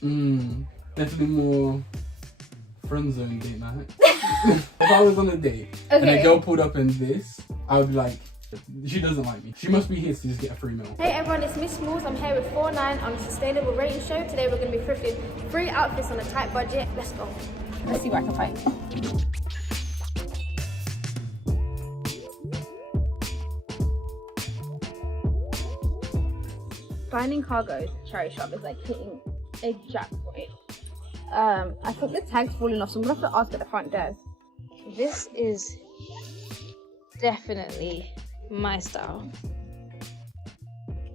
Definitely more friend zone date night. If I was on a date and a girl pulled up in this, I would be like, she doesn't like me. She must be here to just get a free meal. Hey everyone, it's Miss Smalls. I'm here with 49 on a sustainable rating show. Today we're going to be thrifting 3 outfits on a tight budget. Let's go. Let's see what I can find. Finding cargos charity shop is like hitting a jackpot. I think the tag's falling off, so I'm gonna have to ask at the front desk. This is definitely my style.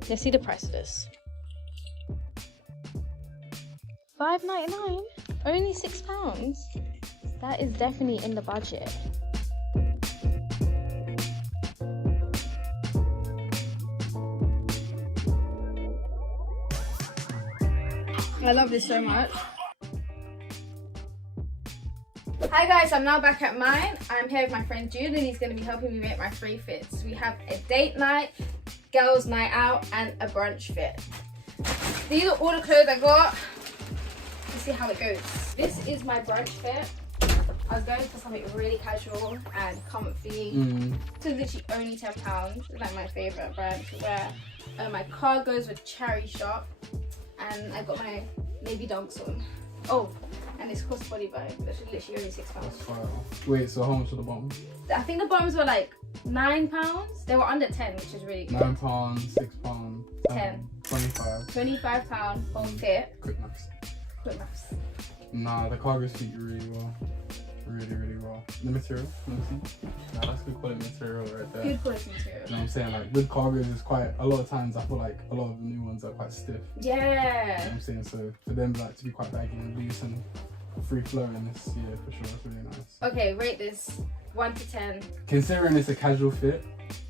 Let's see the price of this. $5.99, only £6. That is definitely in the budget. I love this so much. Hi guys, I'm now back at mine. I'm here with my friend Jude and he's going to be helping me make my 3 fits. We have a date night, girls night out and a brunch fit. These are all the clothes I got. Let's see how it goes. This is my brunch fit. I was going for something really casual and comfy. This is literally only £10. It's like my favourite brand to wear. My cargos with Cherry Shop. And I got my navy dunks on. Oh, and it's crossbody bag. That's literally only £6. Wow. Wait, so how much are the bottoms? I think the bottoms were like £9. They were under 10, which is really good. £9, £6, 10. 25. £25 whole fit. Quick maths. Quick maths. Nah, the cargos fit you really well. Really well. The material, let me see. Nah, that's good quality material right there. Good quality material. You know what I'm saying? Like with cargos, it's quite a lot of times. I feel like a lot of the new ones are quite stiff. Yeah. You know what I'm saying? So for them like to be quite baggy and loose and free flowing, this for sure, it's really nice. Okay, rate this 1 to 10. Considering it's a casual fit,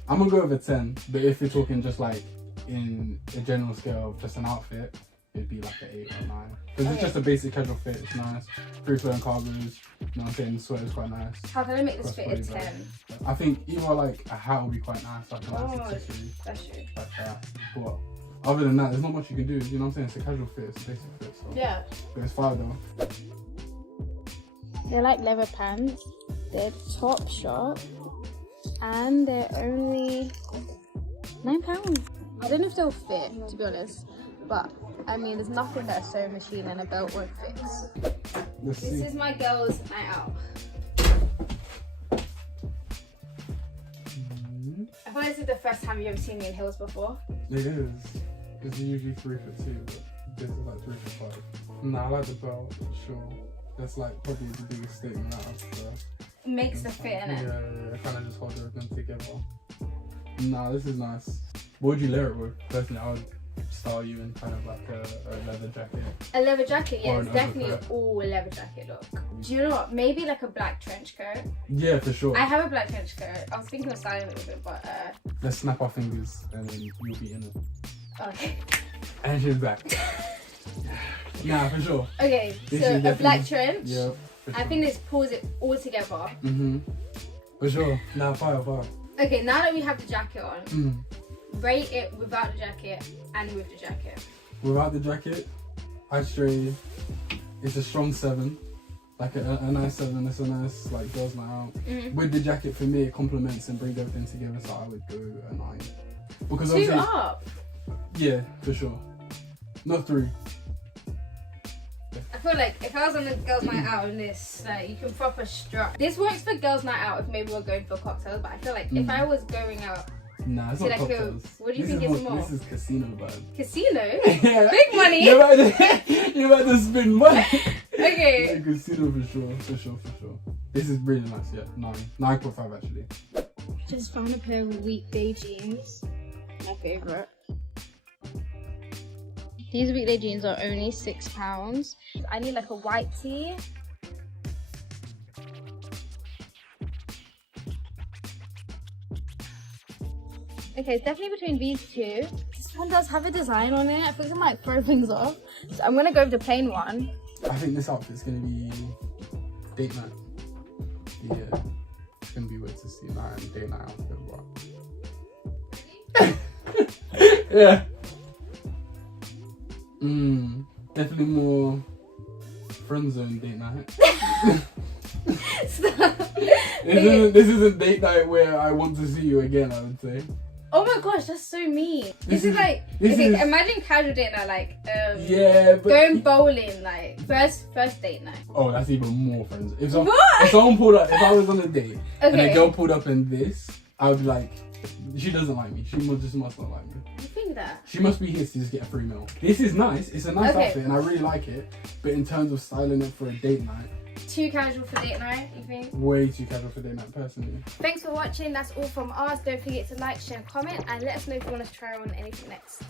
I'm gonna go with a 10. But if you're talking just like in a general scale of just an outfit, it'd be like an 8 or 9. Because it's just a basic casual fit, it's nice. Free flowing cargos, you know what I'm saying? The sweater's quite nice. How can I make this fit a 10? I think either like a hat would be quite nice, like a nice accessory. That's true. Like that. But other than that, there's not much you can do, you know what I'm saying? It's a casual fit, it's a basic fit. So. Yeah. But it's fire though. They're like leather pants. They're top shop. And they're only £9. I don't know if they'll fit, to be honest. But I mean, there's nothing that a sewing machine and a belt won't fix. This is my girls' night out. I feel like this is the first time you've ever seen me in heels before. It is. It's usually 3 for 2, but this is like 3 for 5. Nah, I like the belt for sure. That's like probably the biggest statement out of the. It makes the fit, innit? Yeah, kind of just hold everything together. Nah, this is nice. What would you layer it with? Personally, I would style you in kind of like a leather jacket. A leather jacket, yeah, it's definitely overcoat. all a leather jacket look. Do you know what? Maybe like a black trench coat. Yeah, for sure. I have a black trench coat. I was thinking of styling it with it, but Let's snap our fingers and then you'll be in it. okay. And she's back. Nah, for sure. Okay, This so is a black trench. Yeah. For I sure. think this pulls it all together. For sure. Nah, fire. Okay, now that we have the jacket on, rate it without the jacket and with the jacket. Without the jacket, I'd say it's a strong 7. Like a nice 7. It's a nice like girls' night out. With the jacket, for me, it complements and brings everything together. So I would go a 9. Because 2 up. Yeah, for sure. Not 3. I feel like if I was on a girls' night out in this, like you can proper strut. This works for girls' night out if maybe we're going for cocktails, but I feel like if I was going out. Nah, it's See, not like cocktails. what do you think is more? This is casino vibe. Casino? Yeah. Big money? You're about to spend money. Okay. It's a casino for sure. This is really nice, yeah. 9. 9.5 actually. Just found a pair of weekday jeans. My favourite. These weekday jeans are only £6. I need like a white tee. Okay, it's definitely between these 2. This one does have a design on it. I think it might throw things off. So I'm gonna go with the plain one. I think this outfit's gonna be date night. Yeah, it's gonna be weird to see that date night outfit, but yeah. Definitely more friend zone date night. Stop. This isn't date night where I want to see you again, I would say. Oh my gosh, that's so mean. This is like, imagine casual date night, like, yeah, but going bowling, like, first date night. Oh, that's even more friends. If What? someone pulled up, if I was on a date and a Okay. girl pulled up in this, I would be like, she doesn't like me. She just must not like me. You think that? She must be here to just get a free meal. This is nice. It's a nice Okay. outfit and I really like it. But in terms of styling it for a date night, Too casual for date night, you think? way too casual for date night, personally. Thanks for watching. That's all from us. Don't forget to like, share, and comment, and let us know if you want us to try on anything next.